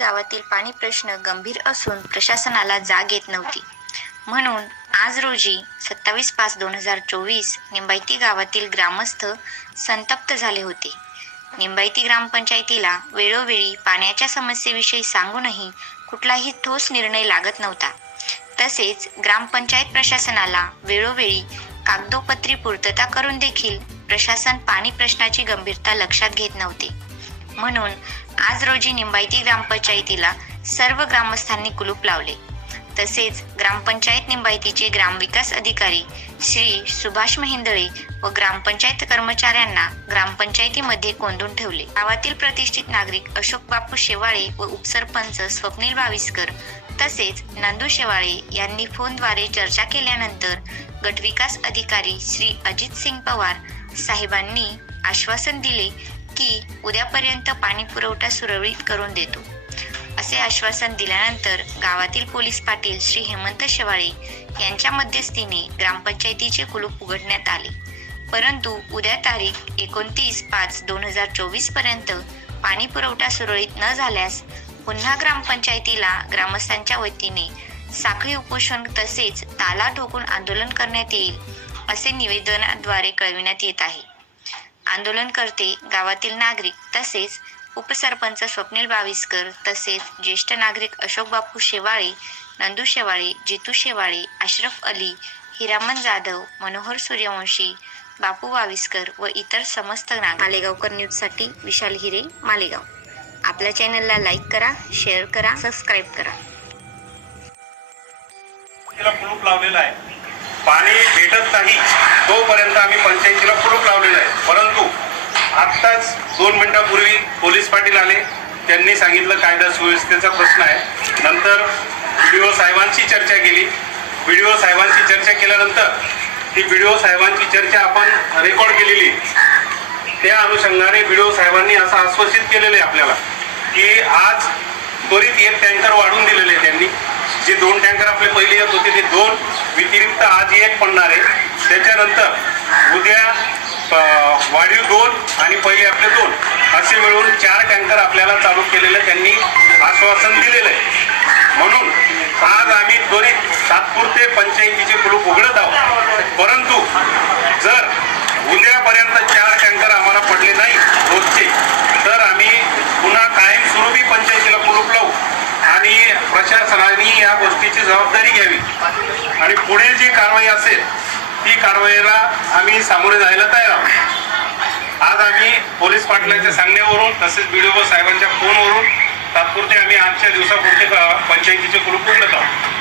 गावातील पाणी प्रश्न गंभीर असून प्रशासनाला जाग येत नव्हती. म्हणून आज रोजी सत्तावीस पाच दोन हजार चोवीस निंबायती गावातील ग्रामस्थ संतप्त झाले होते. निंबायती ग्रामपंचायतीला वेळोवेळी पाण्याच्या समस्येविषयी सांगूनही कुठलाही ठोस निर्णय लागत नव्हता. तसेच ग्रामपंचायत प्रशासनाला वेळोवेळी कागदोपत्री पूर्तता करून देखील प्रशासन पाणी प्रश्नाची गंभीरता लक्षात घेत नव्हते. म्हणून आज रोजी निंबायती ग्रामपंचायतीला सर्व ग्रामस्थांनी कुलूप लावले. तसेच ग्रामपंचायत निंबायतीचे ग्रामविकास अधिकारी श्री सुभाष महिंदळे व ग्रामपंचायत कर्मचाऱ्यांना ग्रामपंचायतीमध्ये कोंडून ठेवले. गावातील प्रतिष्ठित नागरिक अशोक बापू शेवाळे व उपसरपंच स्वप्नील बाविस्कर तसेच नंदू शेवाळे यांनी फोनद्वारे चर्चा केल्यानंतर गटविकास अधिकारी श्री अजित सिंग पवार साहेबांनी आश्वासन दिले की उद्यापर्यंत पाणी पुरवठा सुरळीत करून देतो. असे आश्वासन दिल्यानंतर गावातील पोलीस पाटील श्री हेमंत शेवाळे यांच्या मध्यस्थीने ग्रामपंचायतीचे कुलूप उघडण्यात आले. परंतु उद्या तारीख एकोणतीस पाच दोन हजार चोवीसपर्यंत पाणी पुरवठा सुरळीत न झाल्यास पुन्हा ग्रामपंचायतीला ग्रामस्थांच्या वतीने साखळी उपोषण तसेच ताला ठोकून आंदोलन करण्यात येईल असे निवेदनाद्वारे कळविण्यात येत आहे. आंदोलनकर्ते गावातील नागरिक तसेच उपसरपंच स्वप्नील बाविस्कर तसेच ज्येष्ठ नागरिक अशोक बापू शेवाळे नंदू शेवाळे जितू शेवाळे अशरफ अली हिरामन जाधव मनोहर सूर्यवंशी बापू बाविस्कर व इतर समस्त नागरिक. मालेगावकर न्यूजसाठी विशाल हिरे मालेगाव. आपल्या चॅनलला लाईक करा शेअर करा सबस्क्राईब करा. तिला कुलूप लावलेलं आहे. पाणी भेटत नाही तोपर्यंत आम्ही पंचायतीला कुलूप लावलेलं आहे. परंतु आत्ताच दोन मिनिटापूर्वी पोलीस पाटील आले. त्यांनी सांगितलं कायदा सुव्यवस्थेचा प्रश्न आहे. नंतर व्हिडिओ साहेबांशी चर्चा केली. व्हिडिओ साहेबांशी चर्चा केल्यानंतर ती व्हिडिओ साहेबांची चर्चा आपण रेकॉर्ड केलेली. त्या अनुषंगाने व्हिडिओ साहेबांनी असं आश्वासित केलेलं आहे आपल्याला की आज त्वरित एक टँकर वाढवून दिलेले त्यांनी. जे दोन टँकर आपले पहिले येत होते ते दोन व्यतिरिक्त आज एक पडणार आहे. त्याच्यानंतर उद्या वाढीव दोन आणि पहिले आपले दोन. असे मिळून चार टँकर आपल्याला चालू केलेलं त्यांनी आश्वासन दिलेलं आहे. म्हणून आज आम्ही त्वरित तात्पुरते पंचायतीचे कुलूप उघडत आहोत. परंतु जर उद्यापर्यंत चार टँकर आम्हाला पडले नाही रोजचे तर आम्ही पुन्हा कायमस्वरूपी पंचायतीला कुलूप लावू आणि सरांनी या गोष्टीची जबाबदारी घ्यावी. आणि पुढील जी कारवाई असेल ती कारवाईला आम्ही सामोरे जायला तयार आहोत. आज आम्ही पोलीस पाटलांच्या सांगण्यावरून तसेच बीडीओ साहेबांच्या फोनवरून तात्पुरते आम्ही आजच्या दिवसापुरते पंचायतीचे कुलूप उघडत आहोत.